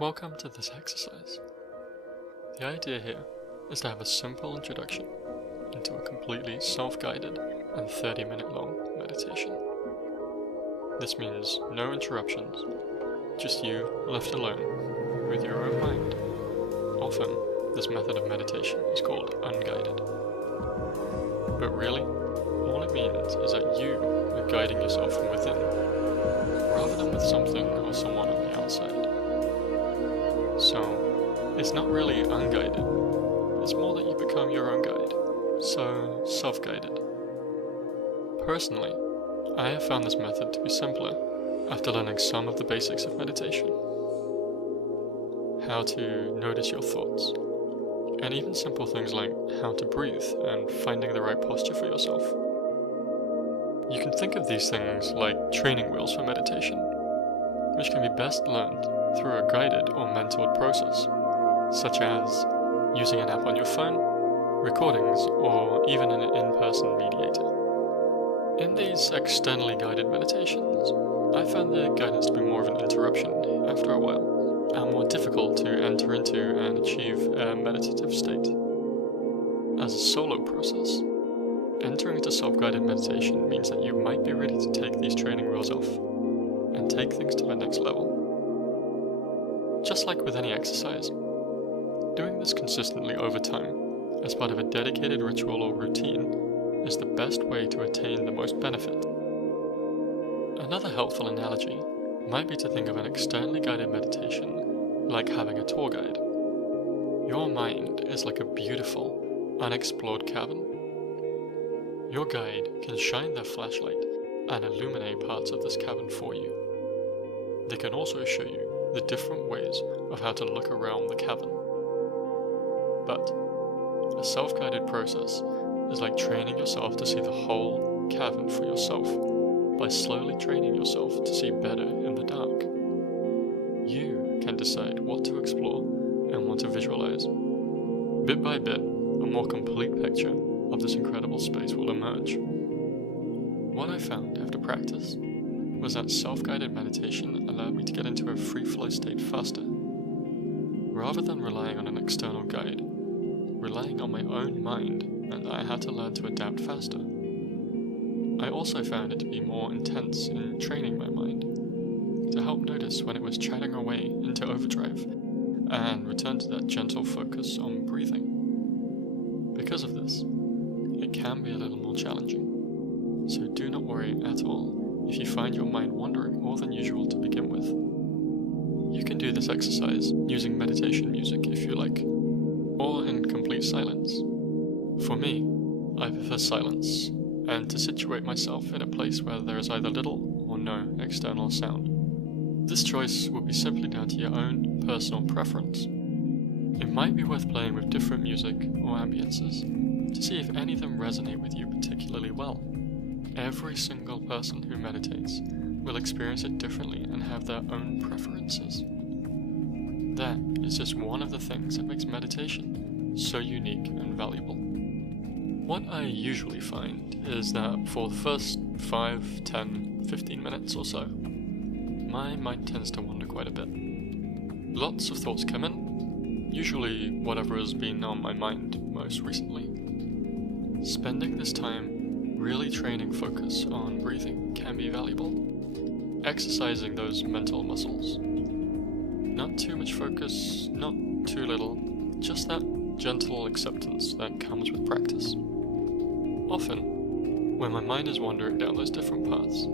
Welcome to this exercise. The idea here is to have a simple introduction into a completely self-guided and 30-minute long meditation. This means no interruptions, just you left alone with your own mind. Often, this method of meditation is called unguided. But really, all it means is that you are guiding yourself from within, rather than with something or someone on the outside. So, it's not really unguided, it's more that you become your own guide, so self-guided. Personally, I have found this method to be simpler after learning some of the basics of meditation. How to notice your thoughts, and even simple things like how to breathe and finding the right posture for yourself. You can think of these things like training wheels for meditation, which can be best learned through a guided or mentored process, such as using an app on your phone, recordings, or even an in-person mediator. In these externally guided meditations, I found the guidance to be more of an interruption after a while, and more difficult to enter into and achieve a meditative state. As a solo process, entering into self-guided meditation means that you might be ready to take these training wheels off and take things to the next level. Just like with any exercise, doing this consistently over time as part of a dedicated ritual or routine is the best way to attain the most benefit. Another helpful analogy might be to think of an externally guided meditation like having a tour guide. Your mind is like a beautiful, unexplored cavern. Your guide can shine their flashlight and illuminate parts of this cavern for you. They can also show you the different ways of how to look around the cavern. But a self-guided process is like training yourself to see the whole cavern for yourself by slowly training yourself to see better in the dark. You can decide what to explore and what to visualize. Bit by bit, a more complete picture of this incredible space will emerge. What I found after practice was that self-guided meditation allowed me to get into a free-flow state faster. Rather than relying on an external guide, relying on my own mind meant that I had to learn to adapt faster. I also found it to be more intense in training my mind, to help notice when it was chatting away into overdrive, and return to that gentle focus on breathing. Because of this, it can be a little more challenging, so do not worry at all if you find your mind wandering more than usual to begin with. You can do this exercise using meditation music if you like, or in complete silence. For me, I prefer silence, and to situate myself in a place where there is either little or no external sound. This choice will be simply down to your own personal preference. It might be worth playing with different music or ambiences to see if any of them resonate with you particularly well. Every single person who meditates will experience it differently and have their own preferences. That is just one of the things that makes meditation so unique and valuable. What I usually find is that for the first 5, 10, 15 minutes or so, my mind tends to wander quite a bit. Lots of thoughts come in, usually whatever has been on my mind most recently. Spending this time really training focus on breathing can be valuable. Exercising those mental muscles. Not too much focus, not too little, just that gentle acceptance that comes with practice. Often, when my mind is wandering down those different paths,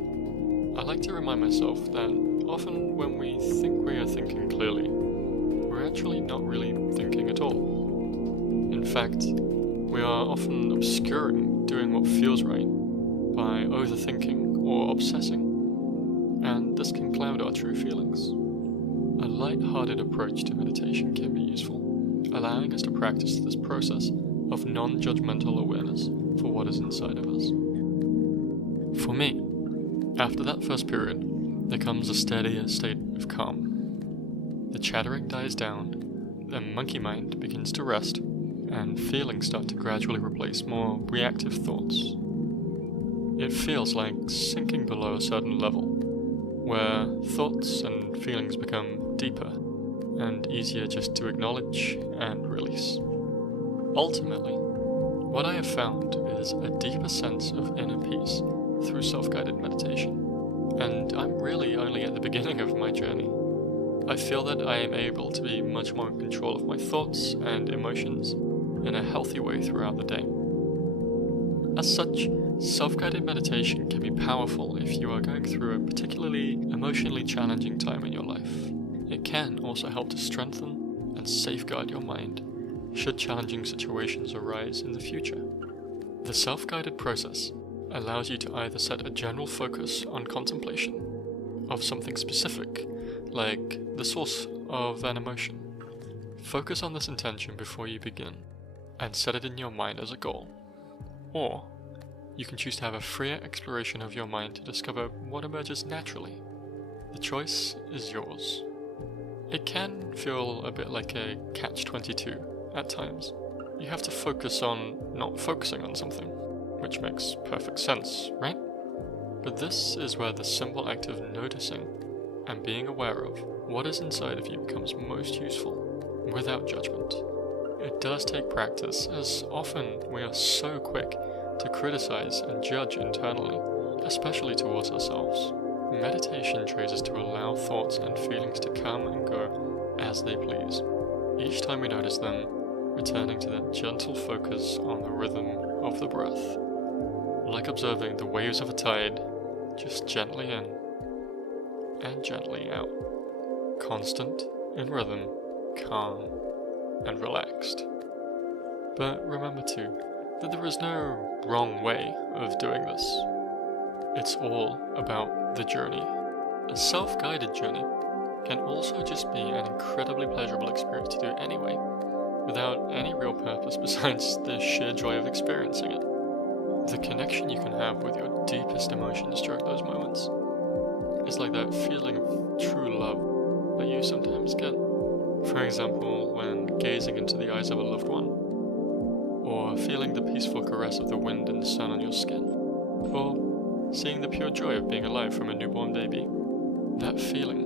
I like to remind myself that often when we think we are thinking clearly, we're actually not really thinking at all. In fact, we are often obscuring doing what feels right by overthinking or obsessing, and this can cloud our true feelings. A light-hearted approach to meditation can be useful, allowing us to practice this process of non-judgmental awareness for what is inside of us. For me, after that first period, there comes a steadier state of calm. The chattering dies down, the monkey mind begins to rest, and feelings start to gradually replace more reactive thoughts. It feels like sinking below a certain level, where thoughts and feelings become deeper, and easier just to acknowledge and release. Ultimately, what I have found is a deeper sense of inner peace through self-guided meditation, and I'm really only at the beginning of my journey. I feel that I am able to be much more in control of my thoughts and emotions in a healthy way throughout the day. As such, self-guided meditation can be powerful if you are going through a particularly emotionally challenging time in your life. It can also help to strengthen and safeguard your mind should challenging situations arise in the future. The self-guided process allows you to either set a general focus on contemplation of something specific, like the source of an emotion. Focus on this intention before you begin, and set it in your mind as a goal. Or, you can choose to have a freer exploration of your mind to discover what emerges naturally. The choice is yours. It can feel a bit like a catch-22 at times. You have to focus on not focusing on something, which makes perfect sense, right? But this is where the simple act of noticing and being aware of what is inside of you becomes most useful, without judgment. It does take practice, as often we are so quick to criticize and judge internally, especially towards ourselves. Meditation trains us to allow thoughts and feelings to come and go as they please. Each time we notice them, returning to that gentle focus on the rhythm of the breath. Like observing the waves of a tide, just gently in and gently out. Constant, in rhythm, calm, and relaxed. But remember too, that there is no wrong way of doing this. It's all about the journey. A self-guided journey can also just be an incredibly pleasurable experience to do anyway, without any real purpose besides the sheer joy of experiencing it. The connection you can have with your deepest emotions during those moments is like that feeling of true love that you sometimes get. For example, when gazing into the eyes of a loved one, or feeling the peaceful caress of the wind and the sun on your skin, or seeing the pure joy of being alive from a newborn baby. That feeling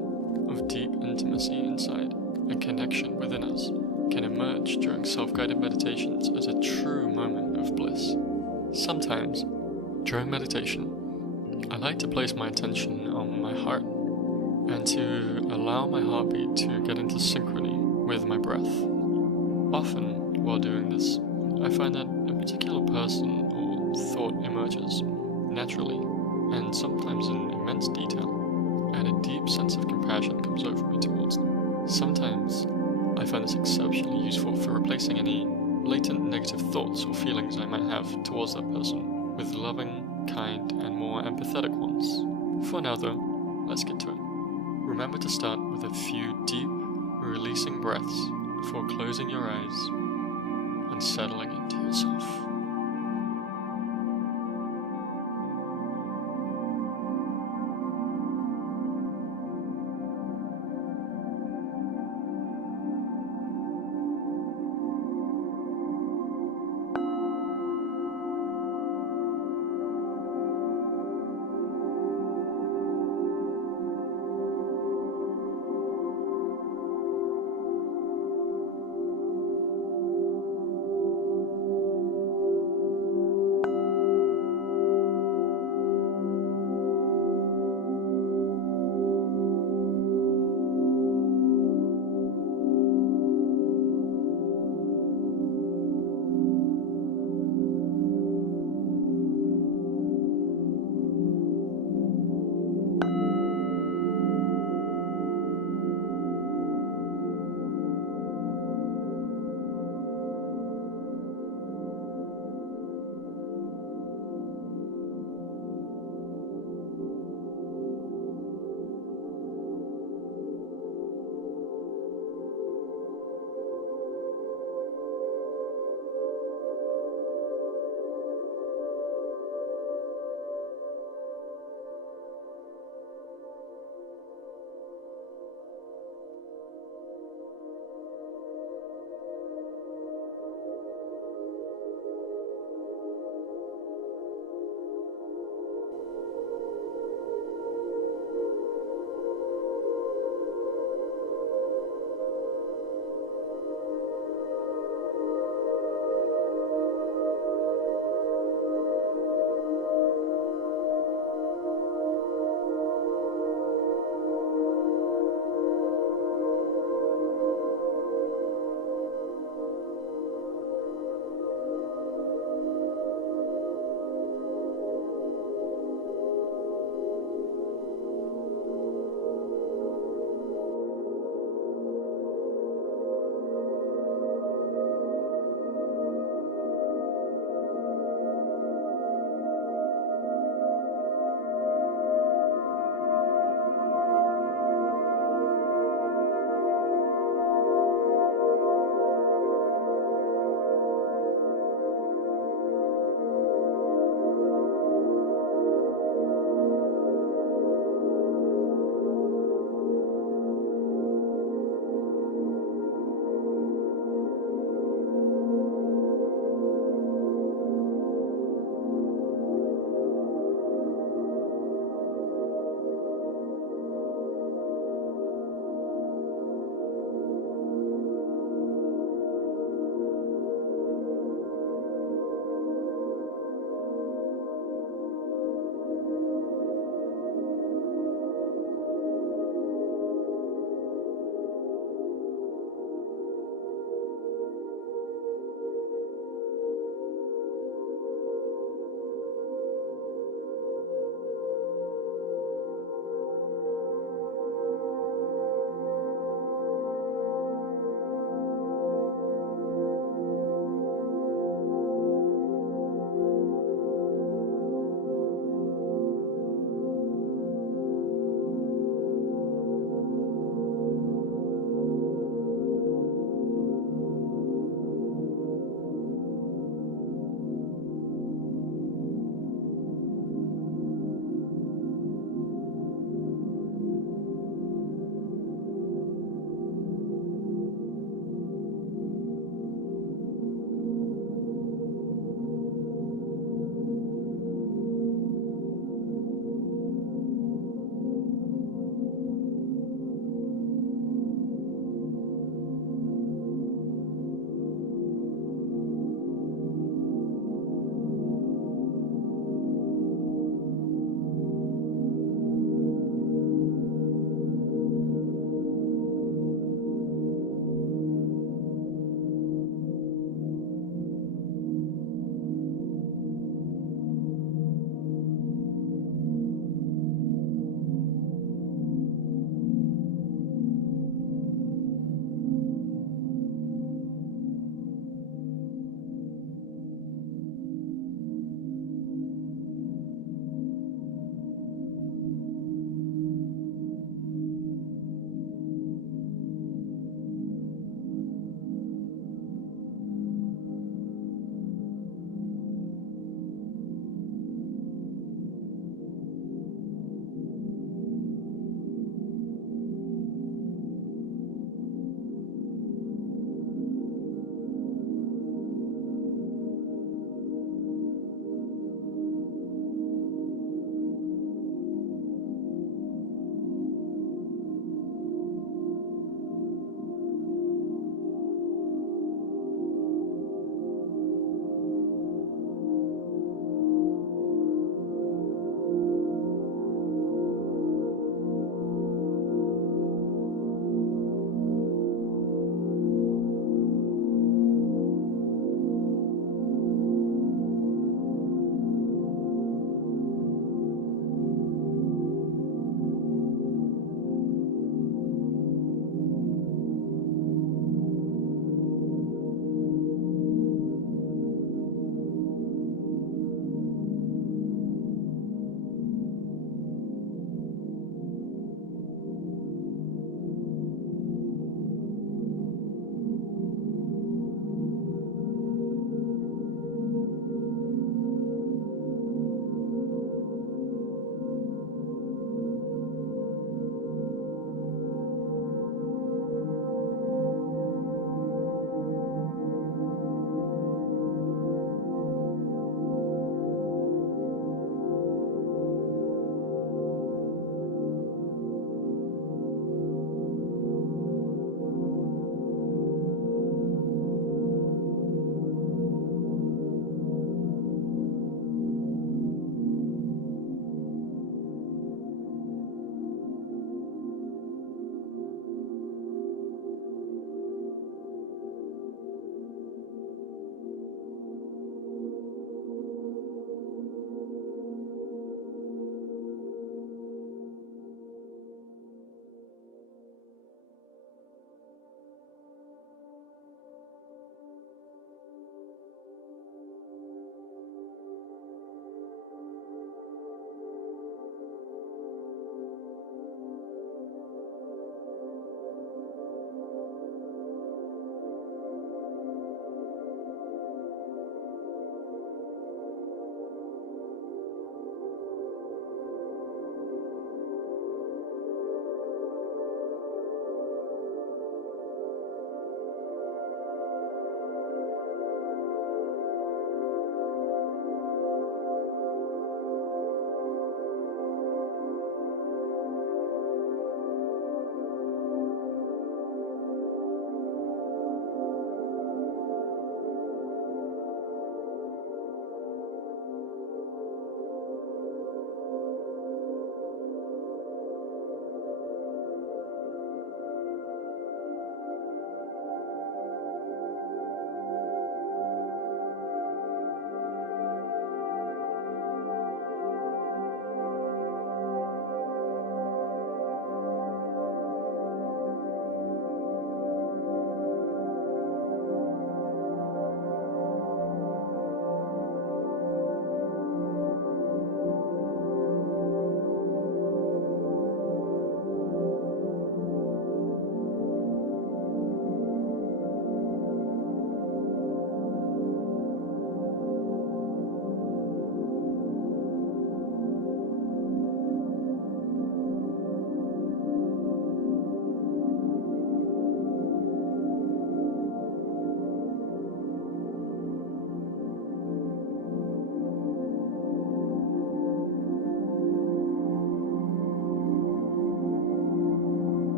of deep intimacy inside and connection within us can emerge during self-guided meditations as a true moment of bliss. Sometimes, during meditation, I like to place my attention on my heart and to allow my heartbeat to get into synchrony with my breath. Often, while doing this, I find that a particular person or thought emerges naturally, and sometimes in immense detail, and a deep sense of compassion comes over me towards them. Sometimes, I find this exceptionally useful for replacing any latent negative thoughts or feelings I might have towards that person with loving, kind, and more empathetic ones. For now though, let's get to it. Remember to start with a few deep, releasing breaths before closing your eyes and settling into yourself.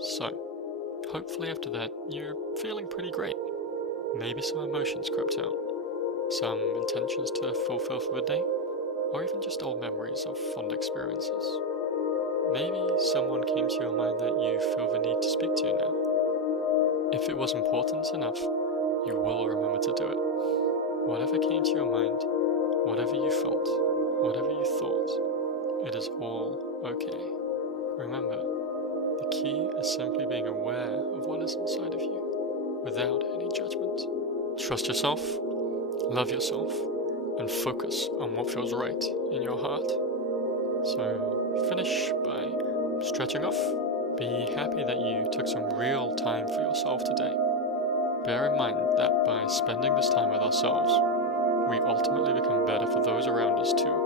So, hopefully after that, you're feeling pretty great. Maybe some emotions crept out, some intentions to fulfill for the day, or even just old memories of fond experiences. Maybe someone came to your mind that you feel the need to speak to now. If it was important enough, you will remember to do it. Whatever came to your mind, whatever you felt, whatever you thought, it is all okay. Remember, the key is simply being aware of what is inside of you, without any judgment. Trust yourself, love yourself, and focus on what feels right in your heart. So finish by stretching off. Be happy that you took some real time for yourself today. Bear in mind that by spending this time with ourselves, we ultimately become better for those around us too.